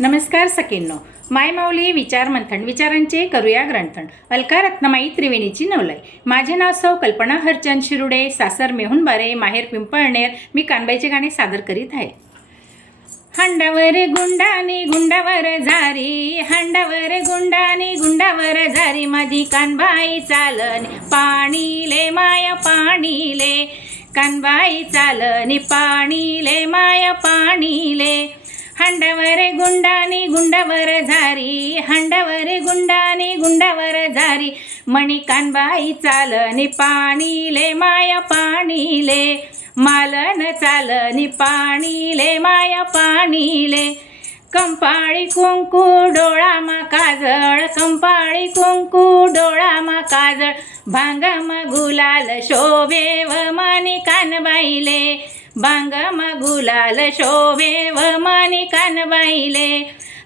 नमस्कार सखींनो, माय माऊली विचार मंथन विचारांचे करूया ग्रंथन. अलका रत्नमाई त्रिवेणीची नवलाई. माझे नाव सौ कल्पना हरचंद शिरुडे, सासर मेहुण बारे, माहेर पिंपळनेर. मी कानबाईचे गाणे सादर करीत आहे. हांडावर गुंडानी गुंडावर झारी, हांडावर गुंडानी गुंडावर झारी, माझी कानबाई चालनी पाणीले माया पाणीले, कानबाई चालनी पाणीले माया पाणीले. हांडावर गुंडानी गुंडावर झारी, हांडावर गुंडानी गुंडावर झारी, मणी कानबाई चालनी पाणीले माया पाणीले, मालन चालनी पाणीले माया पाणीले. कंपाळी कुंकू डोळामा काजळ, कंपाळी कुंकू डोळामा काजळ, भांगमा गुलाल शोभे व मणी कानबाईले, भांगमा गुलाल शोभे व मणी कानबाईले.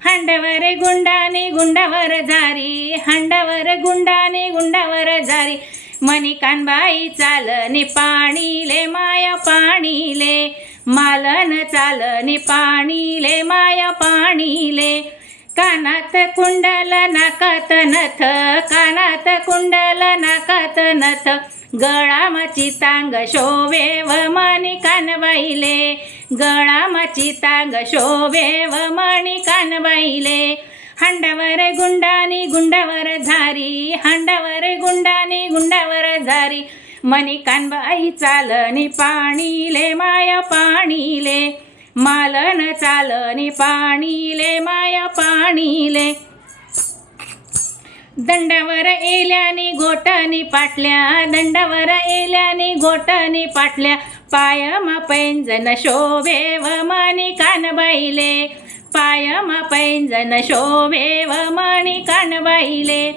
हांडावर गुंडानी गुंडावर झारी, हांडावर गुंडानी गुंडावर झारी, मणी कानबाई चालनी पाणीले माया पाणीले, मालन चालनी पाणीले माया पाणीले. कानात कुंडल नाकात नथ, कानात कुंडल नाकात नथ, गळामाची तांग शोभे व मणी कानबाईले, गळामाची तांग शोभे व मणी कानबाईले. हांडावर गुंडानी गुंडावर झारी, हांडावर गुंडानी गुंडावर झारी, मणी कानबाई चालनी पाणीले माया पाणीले, मालन चालनी पाणीले माया पाणीले. दंडावर एल्यानी गोटनी पाटल्या, दंडावर एल्यानी गोटनी पाटल्या, पायमा पैंजन शोभे व मणी कानबाईले, पायमा पैंजन शोभे व मणी कानबाईले.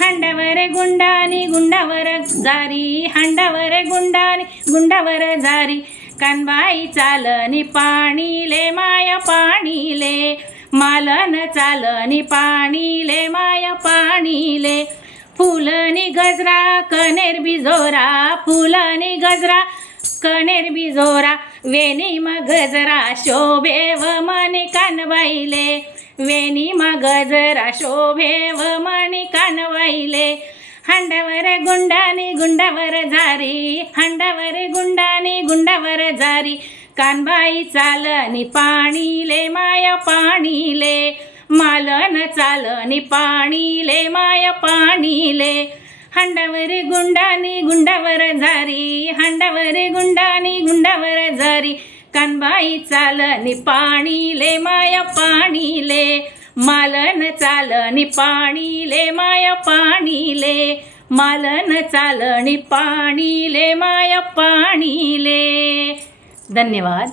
हांडावर गुंडानी गुंडावर झारी, हांडावर गुंडानी गुंडावर झारी, कानबाई चालनी पाणीले माया पाणीले, मालन चालनी पाणीले माया पाणीले. फुलनी गजरा कनेर बिजोरा, फुलनी गजरा कनेर बिजोरा, वेणी मा गजरा शोभे व मणी कानबाईले, वेणी मा गजरा शोभे व मणी कानबाईले. हांडावर गुंडानी गुंडावर झारी, हांडावर गुंडानी गुंडावर झारी, कानबाई चालनी पाणीले माया पाणीले, मालन चालनी पाणीले माया पाणीले. हांडावर गुंडानी गुंडावर झारी, हांडावर गुंडानी गुंडावर झारी, कानबाई चालनी पाणीले माया पाणीले, मालन चालनी पाणीले माया पाणीले, मालन चालनी पाणीले माया पाणीले. धन्यवाद.